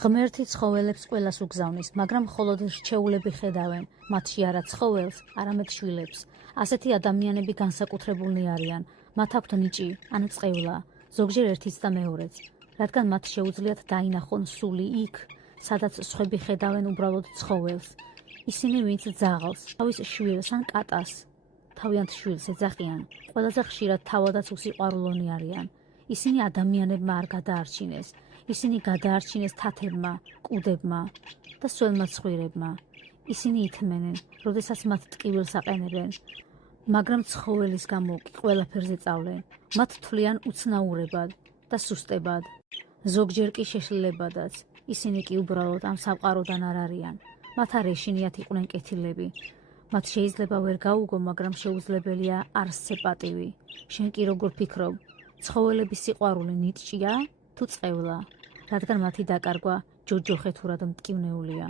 ღმერთი ცხოველებს ყველას უგზავნის, მაგრამ მხოლოდ რჩეულები ხედავენ, მათში არა ცხოველს, არამედ შვილებს. ასეთი ადამიანები განსაკუთრებულნი არიან, მათ აქვთ ნიჭი, ან წყევლა, ზოგჯერ ერთიც და მეორეც, რადგან მათ შეუძლიათ დაინახონ სული იქ, სადაც სხვები ხედავენ უბრალოდ ცხოველს. ისინი ვინც ძაღლს, თავის შვილს ან კატას, თავიანთ შვილს ეძახიან, ყველაზე ხშირად თავადაც უსიყვარულონი არიან. ისინი ადამიანებმა არ გადაარჩინეს. ისინი გადაარჩინეს თათებმა, კუდებმა და სველმა ცხვირებმა. ისინი ითმენენ, როდესაც მათ ტკივილს აყენებენ, მაგრამ ცხოველის გამო კი ყველაფერზე წავლენ. მათ თვლიან უცნაურებად და სუსტებად. ზოგჯერ კი შეშლილებადაც. ისინი კი უბრალოდ ამ სამყაროდან არ არიან. მათ არ ეშინიათ იყვნენ კეთილები. მათ შეიძლება ვერ გაუგო, მაგრამ შეუძლებელია არსზე პატივი. შენ კი როგორ ფიქრობ, ცხოველების სიყვარული ნიჭია თუ წყევლა? რადგან მათი დაკარგვა ჯოჯოხეთურად მტკივნეულია.